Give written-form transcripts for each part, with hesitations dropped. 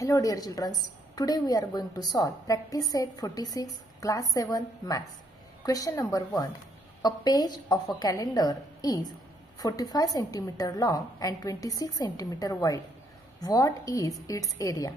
Hello dear children, today we are going to solve practice set 46 class 7 maths. Question number 1. A page of a calendar is 45 cm long and 26 cm wide. What is its area?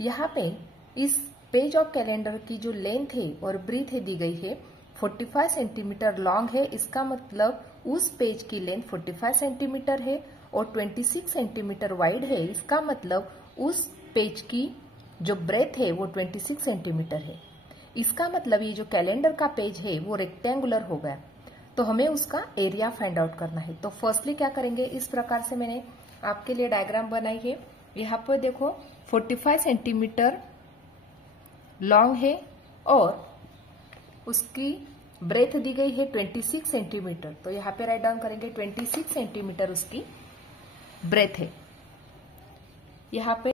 यहाँ पे इस page of calendar की जो length है और breathe है दी गई है 45 सेंटीमीटर लॉन्ग है। इसका मतलब उस पेज की लेंथ 45 सेंटीमीटर है और 26 सेंटीमीटर वाइड है। इसका मतलब उस पेज की जो ब्रेथ है वो 26 सेंटीमीटर है। इसका मतलब ये जो कैलेंडर का पेज है वो रेक्टेंगुलर हो गया, तो हमें उसका एरिया फाइंड आउट करना है। तो फर्स्टली क्या करेंगे, इस प्रकार से मैंने आपके लिए डायग्राम बनाई है। यहाँ पर देखो 45 सेंटीमीटर लॉन्ग है और उसकी ब्रेथ दी गई है 26 सेंटीमीटर। तो यहाँ पे राइट डाउन करेंगे 26 सेंटीमीटर उसकी ब्रेथ है। यहाँ पे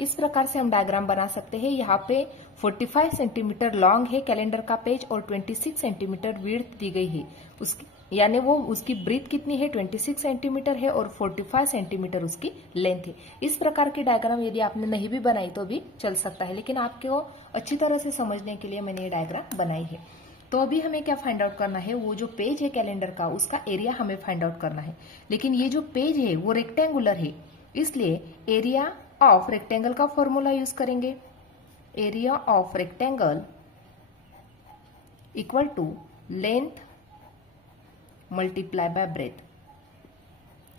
इस प्रकार से हम डायग्राम बना सकते हैं। यहाँ पे 45 सेंटीमीटर लॉन्ग है कैलेंडर का पेज और 26 सेंटीमीटर विड्थ दी गई है उसकी, यानी वो उसकी ब्रीथ कितनी है 26 सेंटीमीटर है और 45 सेंटीमीटर उसकी लेंथ है। इस प्रकार की डायग्राम यदि आपने नहीं भी बनाई तो भी चल सकता है, लेकिन आपको अच्छी तरह से समझने के लिए मैंने ये डायग्राम बनाई है। तो अभी हमें क्या फाइंड आउट करना है, वो जो पेज है कैलेंडर का उसका एरिया हमें फाइंड आउट करना है। लेकिन ये जो पेज है वो रेक्टेंगुलर है, इसलिए एरिया ऑफ रेक्टेंगल का फॉर्मूला यूज करेंगे। Area of rectangle equal to length multiply by breadth.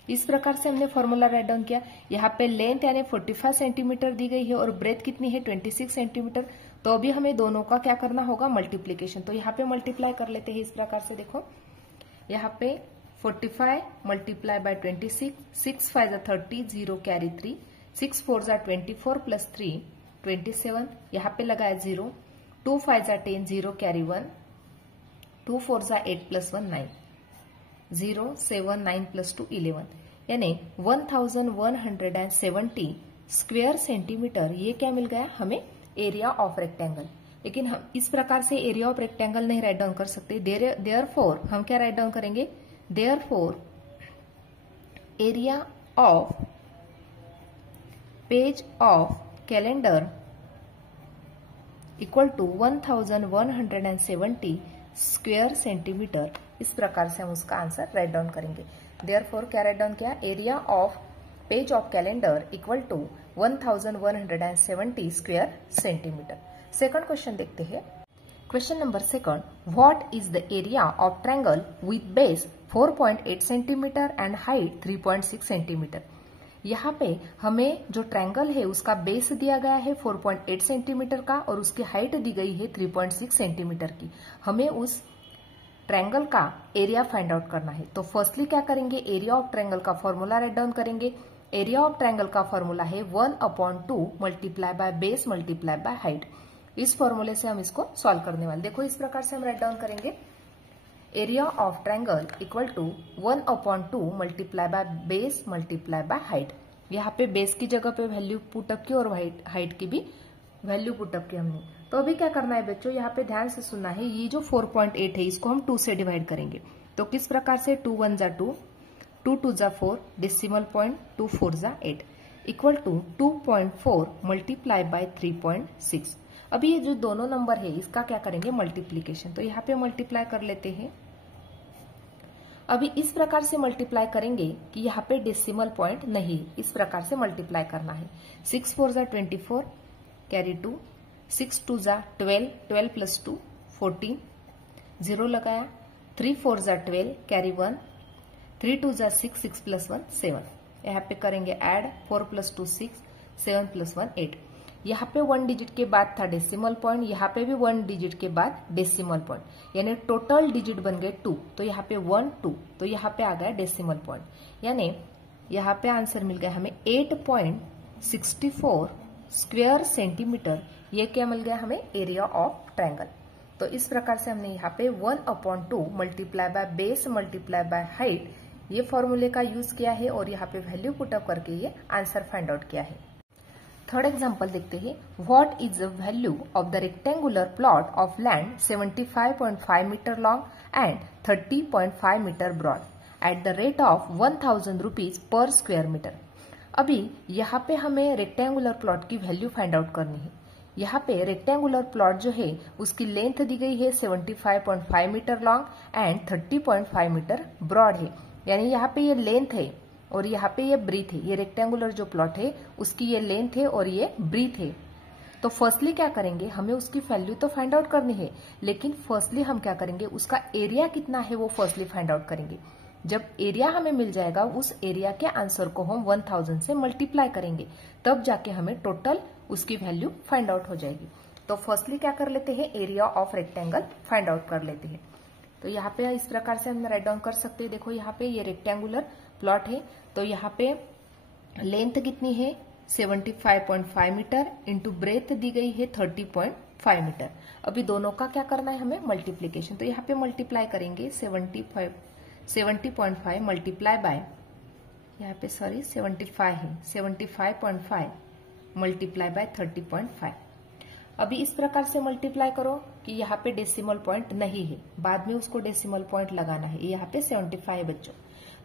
इस प्रकार से हमने फॉर्मूला राइट डाउन किया। यहाँ पे लेंथ यानी 45 सेंटीमीटर दी गई है और ब्रेथ कितनी है 26 सेंटीमीटर। तो अभी हमें दोनों का क्या करना होगा, मल्टीप्लीकेशन। तो यहाँ पे मल्टीप्लाई कर लेते हैं इस प्रकार से। देखो यहाँ पे 45 मल्टीप्लाई बाय 26, 6 5 30, 0 कैरी 3, 6 4 24 प्लस 3 27, यहाँ पे लगाया 0, 2 5 10, 0 कैरी 1, 2 4 8 प्लस 1 9, 0 7 9 प्लस 2 11, यानी 1170 स्क्वायर सेंटीमीटर। ये क्या मिल गया हमें, एरिया ऑफ रेक्टेंगल। लेकिन हम इस प्रकार से एरिया ऑफ रेक्टेंगल नहीं राइट डाउन कर सकते। देयरफॉर हम क्या राइट डाउन करेंगे, therefore area of page of calendar equal to 1170 square centimetre. इस प्रकार से हम उसका आंसर राइट डाउन करेंगे। देयरफॉर क्या राइट डाउन किया, area of page of calendar equal to 1170 square centimetre. Second question देखते हैं। Question number second, what is the area of triangle with base 4.8 centimetre and height 3.6 centimetre. यहाँ पे हमें जो triangle है उसका बेस दिया गया है 4.8 सेंटीमीटर का और उसकी हाइट दी गई है 3.6 सेंटीमीटर की। हमें उस ट्रायंगल का एरिया फाइंड आउट करना है। तो फर्स्टली क्या करेंगे, एरिया ऑफ ट्रायंगल का फॉर्मूला राइट डाउन करेंगे। एरिया ऑफ ट्रायंगल का फॉर्मूला है 1/2 multiply by base multiply by height. इस फॉर्मूले से हम इसको सॉल्व करने वाले। देखो इस प्रकार से हम राइट डाउन करेंगे, area of triangle equal to 1/2 multiply by base multiply by height. यहाँ पे बेस की जगह पे वैल्यू पुटअप की और हाइट की भी वैल्यू पुटअप की हमने। तो अभी क्या करना है बच्चों, यहाँ पे ध्यान से सुनना है। ये जो 4.8 है इसको हम 2 से डिवाइड करेंगे। तो किस प्रकार से, 2 1 जा 2, 2 2 जा 4, डेसिमल पॉइंट 2 4 जा 8 इक्वल टू 2.4 मल्टीप्लाई बाय 3.6। अभी ये जो दोनों नंबर है इसका क्या करेंगे, मल्टीप्लीकेशन। तो यहाँ पे मल्टीप्लाई कर लेते हैं। अभी इस प्रकार से मल्टीप्लाई करेंगे कि यहाँ पे डेसिमल पॉइंट नहीं, इस प्रकार से मल्टीप्लाई करना है। 6 4 जा 24 कैरी 2, 6 2 जा 12, 12 प्लस 2 14, 0 लगाया, 3 4 जा 12 कैरी 1, 3 2 जा 6, 6 प्लस 1 7। यहाँ पे करेंगे ऐड, 4 प्लस 2 6, 7 प्लस 1 8। यहाँ पे 1 डिजिट के बाद था डेसिमल पॉइंट, यहाँ पे भी 1 डिजिट के बाद डेसिमल पॉइंट, यानी टोटल डिजिट बन गए 2। तो यहाँ पे 1 2, तो यहाँ पे आ गया डेसिमल पॉइंट, यानी यहाँ पे आंसर मिल गया हमें 8.64 स्क्वायर सेंटीमीटर। ये क्या मिल गया हमें, एरिया ऑफ ट्रायंगल। तो इस प्रकार से हमने यहाँ पे 1/2 multiply by base multiply by height ये फॉर्मूले का यूज किया है और यहाँ पे वैल्यू पुटअप करके ये आंसर फाइंड आउट किया है। थर्ड एग्जाम्पल देखते हैं। What is the value of the rectangular plot of land 75.5 metre long and 30.5 metre broad at the rate of 1000 rupees per square metre. अभी यहाँ पे हमें रेक्टेंगुलर प्लॉट की वैल्यू फाइंड आउट करनी है। यहाँ पे रेक्टेंगुलर प्लॉट जो है उसकी लेंथ दी गई है 75.5 metre long and 30.5 metre broad है। यानी यहाँ पे ये लेंथ है और यहाँ पे ये ब्रीथ है। ये रेक्टेंगुलर जो प्लॉट है उसकी ये लेंथ है और ये ब्रीथ है। तो फर्स्टली क्या करेंगे, हमें उसकी वैल्यू तो फाइंड आउट करनी है, लेकिन फर्स्टली हम क्या करेंगे, उसका एरिया कितना है वो फर्स्टली फाइंड आउट करेंगे। जब एरिया हमें मिल जाएगा उस एरिया के आंसर को हम 1000 से मल्टीप्लाई करेंगे, तब जाके हमें टोटल उसकी वैल्यू फाइंड आउट हो जाएगी। तो फर्स्टली क्या कर लेते हैं, area of rectangle find out कर लेते हैं। तो यहाँ पे इस प्रकार से हम राइट डाउन कर सकते हैं। देखो यहाँ पे ये रेक्टेंगुलर प्लॉट है, तो यहाँ पे लेंथ कितनी है 75.5 मीटर इंटू ब्रेथ दी गई है 30.5 मीटर। अभी दोनों का क्या करना है हमें, मल्टीप्लीकेशन। तो यहाँ पे मल्टीप्लाई करेंगे 70.5 मल्टीप्लाई बाय, यहाँ पे 75 है, 75.5 मल्टीप्लाई बाय 30.5। अभी इस प्रकार से मल्टीप्लाई करो कि यहाँ पे डेसिमल पॉइंट नहीं है, बाद में उसको डेसिमल पॉइंट लगाना है। यहाँ पे 75 बच्चों,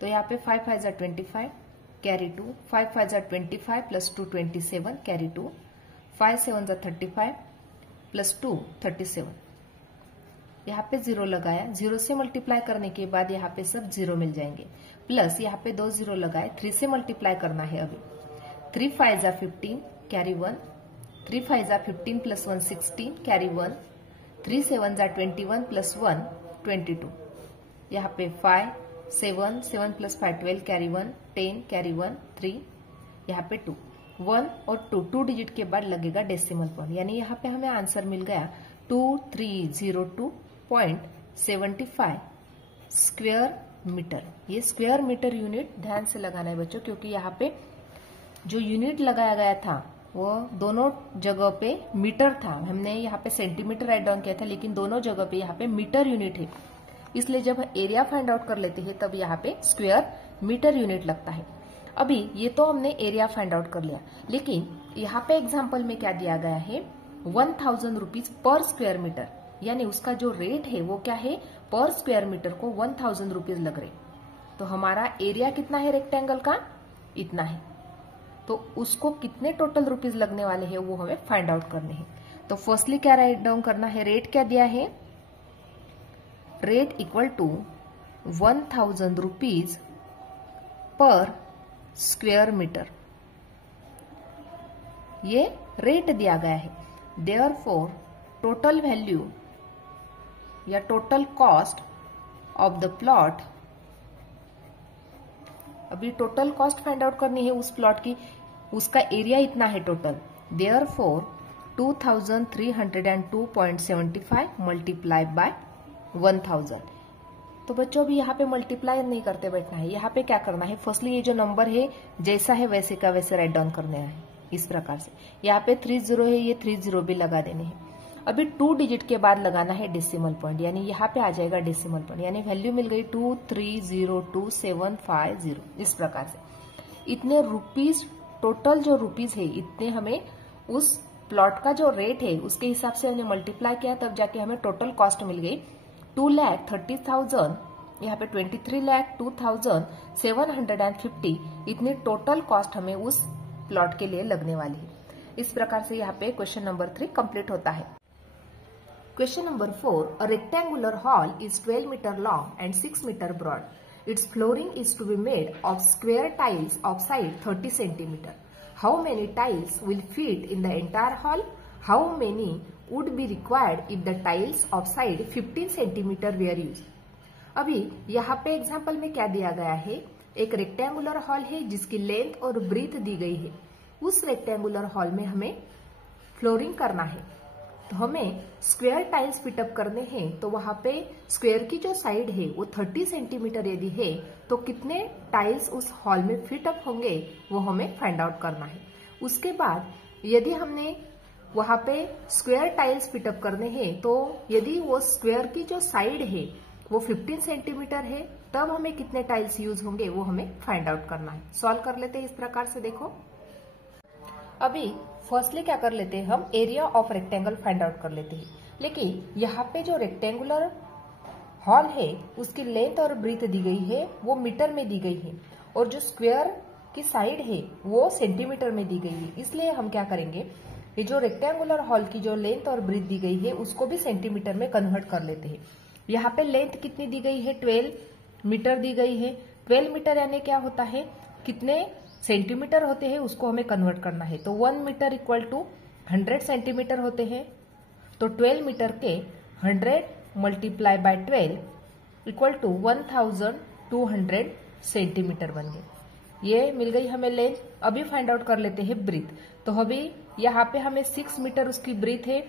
तो यहाँ पे 5 5 25 कैरी 2, 5 5 25 प्लस 2 27 कैरी 2, 5 7 35 प्लस 2 37। यहाँ पे 0 लगाया, 0 से मल्टीप्लाई करने के बाद यहाँ पे सब 0 मिल जाएंगे, प्लस यहाँ पे 2 0 लगाए, 3 से मल्टीप्लाई करना है। अभी 3 5 15 कैरी 1, 3 5 15 प्लस 1 16 कैरी 1, 3 7 21 प्लस 1 22। यहाँ पे 5 7 7 प्लस 5 12 कैरी 1, 10 कैरी 1 3, यहाँ पे 2 1 और 2 डिजिट के बाद लगेगा डेसिमल पॉइंट, यानी यहाँ पे हमें आंसर मिल गया 2302.75 स्क्वायर मीटर। ये स्क्वायर मीटर यूनिट ध्यान से लगाना है बच्चों, क्योंकि यहाँ पे जो यूनिट लगाया गया था वो दोनों जगह पे मीटर था। हमने यहाँ पे सेंटीमीटर राइट डाउन किया था, लेकिन दोनों जगह पे यहाँ पे मीटर यूनिट है, इसलिए जब एरिया फाइंड आउट कर लेते हैं तब यहाँ पे स्क्वायर मीटर यूनिट लगता है। अभी ये तो हमने एरिया फाइंड आउट कर लिया, लेकिन यहाँ पे एग्जाम्पल में क्या दिया गया है, 1000 रुपीज पर स्क्वायर मीटर, यानी उसका जो रेट है वो क्या है, पर स्क्वायर मीटर को 1000 रुपीज लग रहे। तो हमारा एरिया कितना है रेक्टेंगल का, इतना है, तो उसको कितने टोटल रुपीज लगने वाले हैं वो हमें फाइंड आउट करने हैं। तो फर्स्टली क्या राइट डाउन करना है, रेट क्या दिया है, rate equal to 1000 rupees per square metre, ये रेट दिया गया है। देयरफॉर टोटल वैल्यू या total cost of the plot, अभी टोटल कॉस्ट फाइंड आउट करनी है उस प्लॉट की, उसका एरिया इतना है टोटल। Therefore 2302.75 multiply by 1000। तो बच्चों अभी यहाँ पे मल्टीप्लाई नहीं करते बैठना है, यहाँ पे क्या करना है, फर्स्टली ये जो नंबर है जैसा है वैसे का वैसे राइट डाउन करना है इस प्रकार से। यहाँ पे 30 है, ये 30 भी लगा देने हैं। अभी 2 डिजिट के बाद लगाना है डेसिमल पॉइंट, यानी यहाँ पे आ जाएगा डेसिमल पॉइंट, यानी वैल्यू मिल गई 2302.750। इस प्रकार से इतने रुपीज, टोटल जो रुपीज है इतने हमें उस प्लॉट का जो रेट है उसके हिसाब से हमने मल्टीप्लाई किया, तब जाके हमें टोटल कॉस्ट मिल गई 2,30,000, यहाँ पे 23,02,750। इतनी टोटल कॉस्ट हमें उस प्लॉट के लिए लगने वाली है। इस प्रकार से यहाँ पे क्वेश्चन नंबर 3 कंप्लीट होता है। Question number 4. A rectangular hall is 12 meter long and 6 meter broad. Its flooring is to be made of square tiles of side 30 cm. How many tiles will fit in the entire hall? How many would be required if the tiles of side 15 cm were used? अभी यहाँ पे example में क्या दिया गया है, एक rectangular hall है जिसकी लेंथ और ब्रीथ दी गई है। उस रेक्टेंगुलर हॉल में हमें फ्लोरिंग करना है, तो हमें स्क्वायर टाइल्स फिटअप करने हैं। तो वहां पे स्क्वायर की जो साइड है वो 30 सेंटीमीटर यदि है, तो कितने टाइल्स उस हॉल में फिटअप होंगे वो हमें फाइंड आउट करना है। उसके बाद यदि हमने वहां पे स्क्वायर टाइल्स फिटअप करने हैं, तो यदि वो स्क्वायर की जो साइड है वो 15 सेंटीमीटर है, तब हमें कितने टाइल्स यूज होंगे वो हमें फाइंड आउट करना है। सॉल्व कर लेते हैं इस प्रकार से। देखो अभी फर्स्टली क्या कर लेते हैं, हम area of rectangle find out कर लेते हैं। लेकिन यहाँ पे जो रेक्टेंगुलर हॉल है उसकी लेंथ और ब्रीथ दी गई है वो मीटर में दी गई है, और जो स्क्वायर की साइड है वो सेंटीमीटर में दी गई है, इसलिए हम क्या करेंगे, ये जो रेक्टेंगुलर हॉल की जो लेंथ और ब्रीथ दी गई है उसको भी सेंटीमीटर में कन्वर्ट कर लेते हैं। यहाँ पे लेंथ कितनी दी गई है, 12 मीटर दी गई है। 12 मीटर यानी क्या होता है, कितने सेंटीमीटर होते हैं उसको हमें कन्वर्ट करना है। तो 1 मीटर इक्वल टू 100 सेंटीमीटर होते हैं। तो 12 मीटर के 100 multiply by 12 equal to 1200 centimetre बन गए। ये मिल गई हमें लेंथ। अभी फाइंड आउट कर लेते हैं ब्रीथ। तो अभी यहाँ पे हमें 6 मीटर उसकी ब्रीथ है,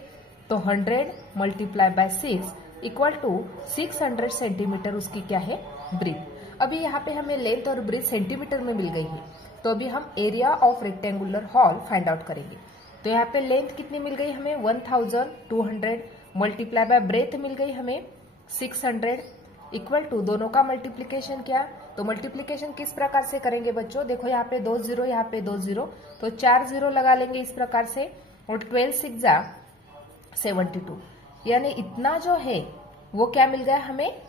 तो 100 multiply by 6 equal to 600 centimetre उसकी क्या है, ब्रीथ। अभी यहाँ पे हमें लेंथ और ब्रीथ सेंटीमीटर में मिल गई है, तो अभी हम area of rectangular hall find out करेंगे। तो यहाँ पे लेंथ कितनी मिल गई हमें, 1200 मल्टीप्लाई बाय ब्रेथ मिल गई हमें 600 इक्वल टू दोनों का मल्टीप्लीकेशन क्या, तो मल्टीप्लीकेशन किस प्रकार से करेंगे बच्चों, देखो यहाँ पे 2 0, यहाँ पे 2 0, तो 4 0 लगा लेंगे इस प्रकार से, और 12 6 जा 72, यानी इतना जो है वो क्या मिल गया हमें,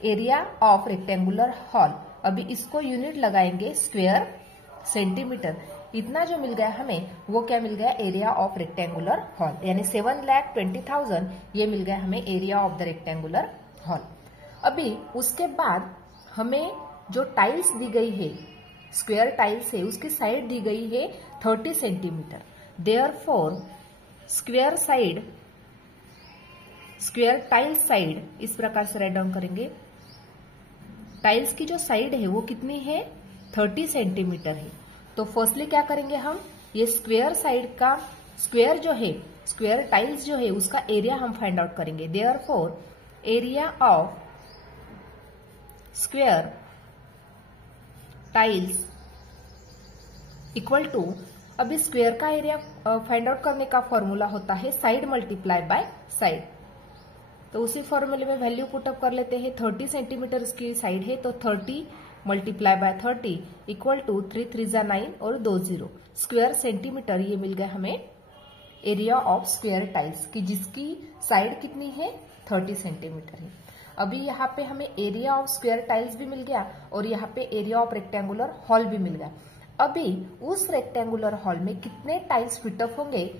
एरिया ऑफ रेक्टेंगुलर हॉल। अभी इसको यूनिट लगाएंगे स्क्वायर सेंटीमीटर, इतना जो मिल गया हमें वो क्या मिल गया, एरिया ऑफ रेक्टेंगुलर हॉल, यानी 7,20,000 ये मिल गया हमें area of the rectangular hall. अभी उसके बाद हमें जो टाइल्स दी गई है, स्क्वायर टाइल्स है, उसकी साइड दी गई है 30 centimetre. Therefore square tiles side इस प्रकार से राइट डाउन करेंगे, टाइल्स की जो साइड है वो कितनी है, 30 सेंटीमीटर है। तो फर्स्टली क्या करेंगे हम, ये स्क्वायर साइड का स्क्वायर जो है, स्क्वायर टाइल्स जो है उसका एरिया हम फाइंड आउट करेंगे। Therefore area of square tiles equal to, अभी स्क्वायर का एरिया फाइंड आउट करने का फॉर्मूला होता है साइड मल्टीप्लाई बाय साइड। तो उसी फॉर्मूले में वैल्यू पुटअप कर लेते हैं। 30 सेंटीमीटर इसकी साइड है, तो 30 मल्टीप्लाई बाय 30 इक्वल टू 3 3 जा 9 और 2 0 स्क्वायर सेंटीमीटर, ये मिल गया हमें एरिया ऑफ स्क्वायर टाइल्स की, जिसकी साइड कितनी है, 30 सेंटीमीटर है। अभी यहाँ पे हमें एरिया ऑफ स्क्वायर टाइल्स भी मिल गया और यहाँ पे एरिया ऑफ रेक्टेंगुलर हॉल भी मिल गया। अभी उस रेक्टेंगुलर हॉल में कितने टाइल्स फिटअप होंगे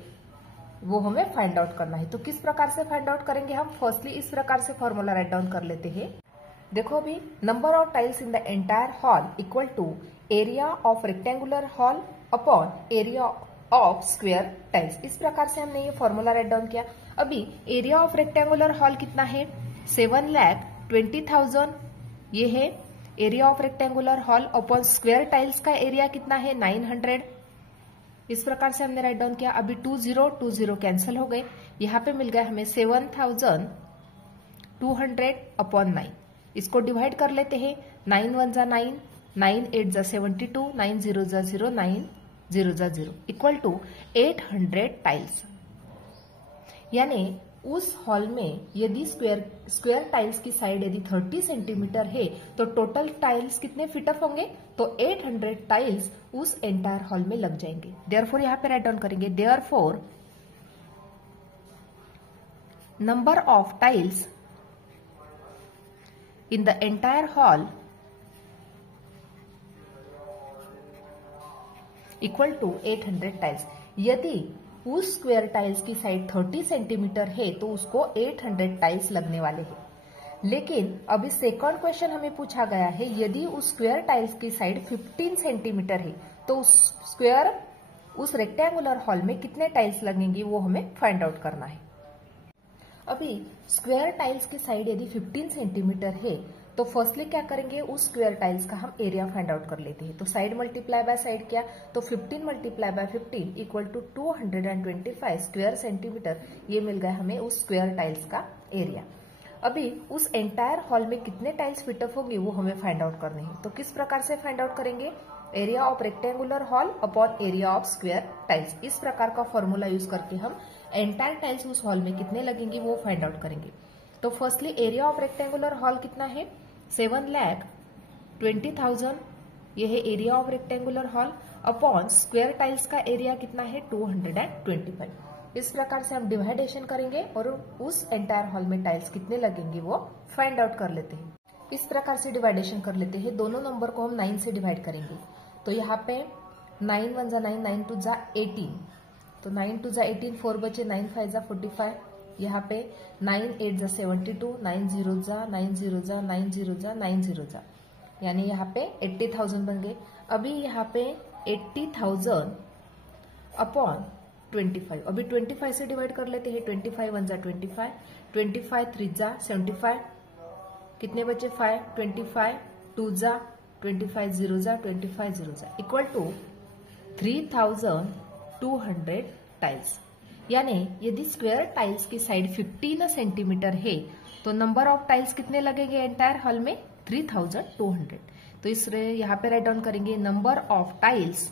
वो हमें फाइंड आउट करना है। तो किस प्रकार से फाइंड आउट करेंगे हम, फर्स्टली इस प्रकार से फॉर्मूला राइट डाउन कर लेते हैं। देखो अभी number of tiles in the entire hall equal to area of rectangular hall upon area of square tiles, इस प्रकार से हमने ये फॉर्मूला राइट डाउन किया। अभी एरिया ऑफ रेक्टेंगुलर हॉल कितना है, 7,20,000 ये है area of rectangular hall, upon square tiles का एरिया कितना है, 900, इस प्रकार से हमने राइट डाउन किया। अभी 2 0 2 0 कैंसिल हो गए, यहाँ पे मिल गया हमें 7,200 अपॉन 9, इसको डिवाइड कर लेते हैं। 9 1 जा 9, 9 8 जा 72, 9 0 जा 0, 9 0 जा 0 इक्वल टू 800 टाइल्स। यानी उस हॉल में यदि स्क्वायर टाइल्स की साइड यदि 30 सेंटीमीटर है तो टोटल टाइल्स कितने फिटअप होंगे, तो 800 टाइल्स उस एंटायर हॉल में लग जाएंगे। देयरफॉर यहाँ पे राइट डाउन करेंगे, therefore number of tiles in the entire hall equal to 800 tiles. यदि उस स्क्वायर टाइल्स की साइड 30 सेंटीमीटर है तो उसको 800 टाइल्स लगने वाले हैं। लेकिन अभी सेकंड क्वेश्चन हमें पूछा गया है, यदि उस स्क्वायर टाइल्स की साइड 15 सेंटीमीटर है तो उस रेक्टेंगुलर हॉल में कितने टाइल्स लगेंगी वो हमें फाइंड आउट करना है। अभी स्क्वायर टाइल्स की साइड यदि 15 सेंटीमीटर है तो फर्स्टली क्या करेंगे, उस स्क्वायर टाइल्स का हम एरिया फाइंड आउट कर लेते हैं। तो साइड मल्टीप्लाई बाय साइड क्या, तो 15 multiply by 15 equal to 225 square centimetre, ये मिल गया हमें उस स्क्वायर टाइल्स का एरिया। अभी उस एंटायर हॉल में कितने टाइल्स फिटअप होंगे वो हमें फाइंड आउट करने हैं। तो किस प्रकार से फाइंड आउट करेंगे, area of rectangular hall upon area of square tiles, इस प्रकार का फॉर्मूला यूज करके हम एंटायर टाइल्स उस हॉल में कितने लगेंगे वो फाइंड आउट करेंगे। तो firstly area of rectangular hall कितना है, 7,20,000 ये है area of rectangular hall, upon square tiles का एरिया कितना है, 225। इस प्रकार से हम डिवाइडेशन करेंगे और उस एंटायर हॉल में टाइल्स कितने लगेंगे वो फाइंड आउट कर लेते हैं। इस प्रकार से डिवाइडेशन कर लेते हैं, दोनों नंबर को हम 9 से डिवाइड करेंगे। तो यहाँ पे 9 1 जा 9, 9 2 जा 18, तो 9 2 जा 18, 4 बचे, 9 5 जा 45, यहाँ पे 9 8 जा 72, 9 0 जा 9 0 जा 9 0 जा 9 0 जा, यानी यहाँ पे 80,000 बन गए। अभी यहाँ पे 80,000 अपॉन 25, अभी 25 से डिवाइड कर लेते हैं। 25 1 जा 25, 25 3 जा 75, कितने बचे 5, 25 2 जा 25 0 जा 25 0 जा इक्वल टू 3200 टाइल्स। यानी यदि स्क्वायर टाइल्स की साइड 15 सेंटीमीटर है तो नंबर ऑफ टाइल्स कितने लगेंगे एंटायर हॉल में, 3200। तो इसलिए यहाँ पे राइट डाउन करेंगे number of tiles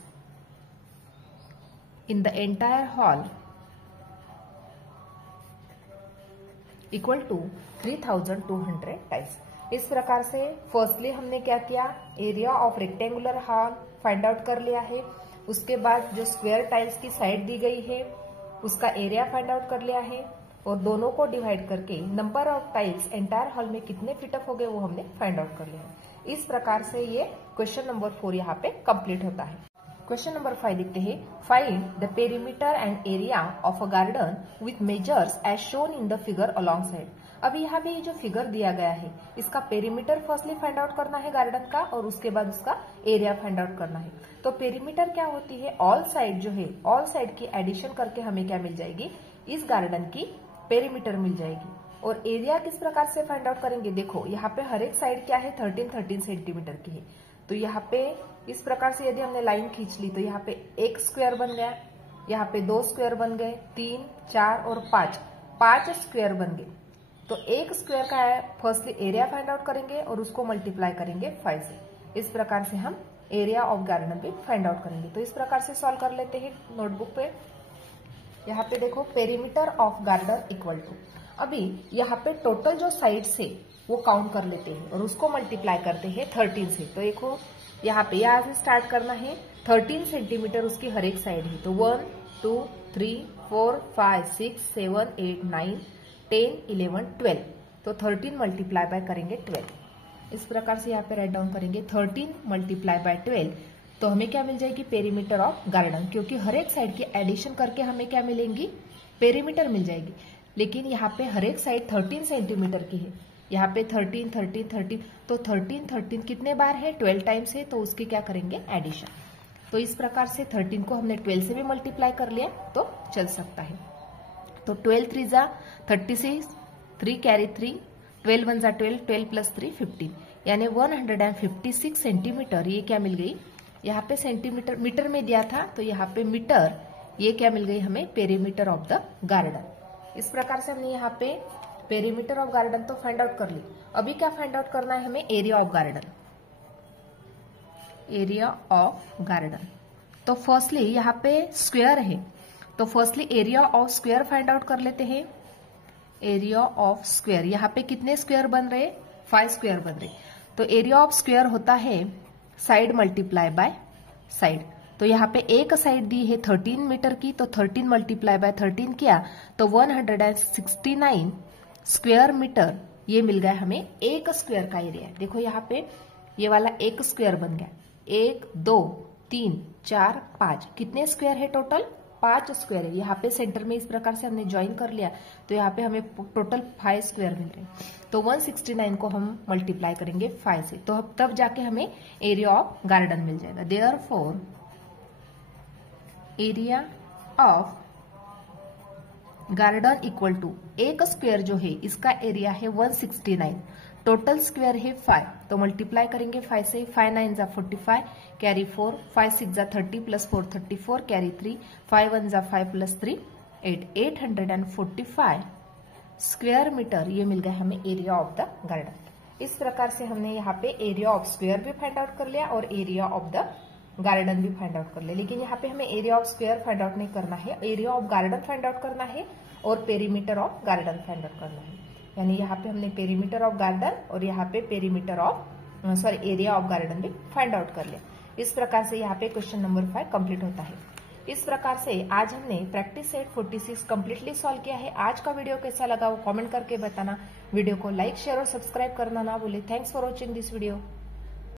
in the entire hall equal to 3200 tiles. इस प्रकार से फर्स्टली हमने क्या किया, area of rectangular hall find out कर लिया है। उसके बाद जो स्क्वायर टाइल्स की साइड दी गई है उसका एरिया फाइंड आउट कर लिया है, और दोनों को डिवाइड करके number of tiles entire hall में कितने फिटअप हो गए वो हमने फाइंड आउट कर लिया है। इस प्रकार से ये क्वेश्चन नंबर 4 यहाँ पे कंप्लीट होता है। क्वेश्चन नंबर 5 लिखते हैं, find the perimeter and area of a garden with measures as shown in the figure along side. अभी यहाँ पे जो फिगर दिया गया है इसका पेरीमीटर फर्स्टली फाइंड आउट करना है गार्डन का, और उसके बाद उसका एरिया फाइंड आउट करना है। तो पेरीमीटर क्या होती है, ऑल साइड जो है, ऑल साइड की एडिशन करके हमें क्या मिल जाएगी, इस गार्डन की पेरीमीटर मिल जाएगी। और एरिया किस प्रकार से फाइंड आउट करेंगे, देखो यहाँ पे हर एक साइड क्या है, 13 सेंटीमीटर की है। तो यहाँ पे इस प्रकार से यदि हमने लाइन खींच ली तो यहाँ पे एक स्क्वायर बन गया, यहाँ पे 2 स्क्वायर बन गए, 3 4 और 5 स्क्वायर बन गए। तो एक स्क्वायर का है फर्स्टली एरिया फाइंड आउट करेंगे और उसको मल्टीप्लाई करेंगे 5 से। इस प्रकार से हम एरिया ऑफ गार्डन भी फाइंड आउट करेंगे। तो इस प्रकार से सॉल्व कर लेते हैं नोटबुक पे। यहाँ पे देखो perimeter of garden equal to, अभी यहाँ पे टोटल जो साइड्स है वो काउंट कर लेते हैं और उसको मल्टीप्लाई करते हैं 13 से। तो देखो यहाँ पे यहाँ से स्टार्ट करना है, 13 सेंटीमीटर उसकी हर एक साइड है। तो 1 2 3 4 5 6 7 8 9 10 11 12, तो 13 मल्टीप्लाई बाय करेंगे 12। इस प्रकार से यहाँ पे राइट डाउन करेंगे 13 मल्टीप्लाई बाय 12, तो हमें क्या मिल जाएगी, पेरीमीटर ऑफ गार्डन। क्योंकि हर एक साइड की एडिशन करके हमें क्या मिलेंगी, पेरीमीटर मिल जाएगी। लेकिन यहाँ पे हर एक साइड 13 सेंटीमीटर की है, यहाँ पे 13 13 13, तो 13 13 कितने बार है, 12 टाइम्स है, तो उसके क्या करेंगे, एडिशन। तो इस प्रकार से 13 को हमने 12 से भी मल्टीप्लाई कर लिया तो चल सकता है। तो 12 3 जा 36, 3 कैरी 3, 12 1 जा 12, 12 प्लस 3 15, यानी 156 सेंटीमीटर ये क्या मिल गई, यहाँ पे सेंटीमीटर मीटर में दिया था तो यहाँ पे मीटर, ये क्या मिल गई हमें, पेरीमीटर ऑफ द गार्डन। इस प्रकार से हमने यहाँ पे पेरीमीटर ऑफ गार्डन तो फाइंड आउट कर ली। अभी क्या फाइंड आउट करना है हमें, area of garden. Area of garden, तो फर्स्टली यहाँ पे स्क्वायर है, तो firstly area of square find out कर लेते हैं। एरिया ऑफ स्क्वायर, यहाँ पे कितने स्क्वायर बन रहे, 5 स्क्वायर बन रहे। तो एरिया ऑफ स्क्वायर होता है साइड मल्टीप्लाई बाय साइड। तो यहाँ पे एक साइड दी है 13 मीटर की, तो 13 मल्टीप्लाई बाय 13 किया तो 169 स्क्वायर मीटर ये मिल गया हमें एक स्क्वायर का एरिया। देखो यहाँ पे ये वाला एक स्क्वायर बन गया, 1 2 3 4 5, कितने स्क्वायर है टोटल, 5 स्क्वायर है। यहाँ पे सेंटर में इस प्रकार से हमने ज्वाइन कर लिया तो यहाँ पे हमें टोटल 5 स्क्वायर मिल रहे हैं। तो 169 को हम मल्टीप्लाई करेंगे 5 से, तो तब जाके हमें एरिया ऑफ गार्डन मिल जाएगा। Therefore area of garden equal to, एक स्क्वायर जो है इसका एरिया है 169, टोटल स्क्वायर है 5, तो मल्टीप्लाई करेंगे 5 से, 5 9 जा 45, कैरी 4, 5 6 जा 30 प्लस 4 34, कैरी 3, 5 1 जा 5 प्लस 3 8, 845 स्क्वायर मीटर ये मिल गया हमें एरिया ऑफ द गार्डन। इस प्रकार से हमने यहाँ पे एरिया ऑफ स्क्वायर भी फाइंड आउट कर लिया और एरिया ऑफ द गार्डन भी फाइंड आउट कर लिया। लेकिन यहाँ पे हमें area of square find out नहीं करना है, area of garden find out करना है और perimeter of garden find out करना है। यानी यहाँ पे हमने पेरीमीटर ऑफ गार्डन और यहाँ पे perimeter of area of garden भी फाइंड आउट कर लिया। इस प्रकार से यहाँ पे क्वेश्चन नंबर 5 कंप्लीट होता है। इस प्रकार से आज हमने प्रैक्टिस सेट 46 कंप्लीटली सॉल्व किया है। आज का वीडियो कैसा लगा वो कमेंट करके बताना। वीडियो को लाइक शेयर और सब्सक्राइब करना ना भूले। Thanks for watching this video.